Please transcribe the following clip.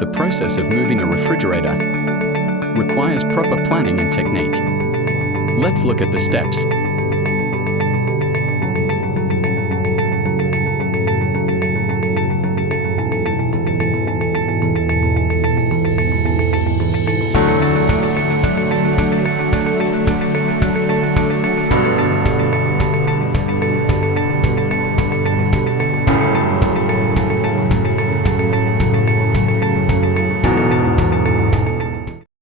The process of moving a refrigerator requires proper planning and technique. Let's look at the steps.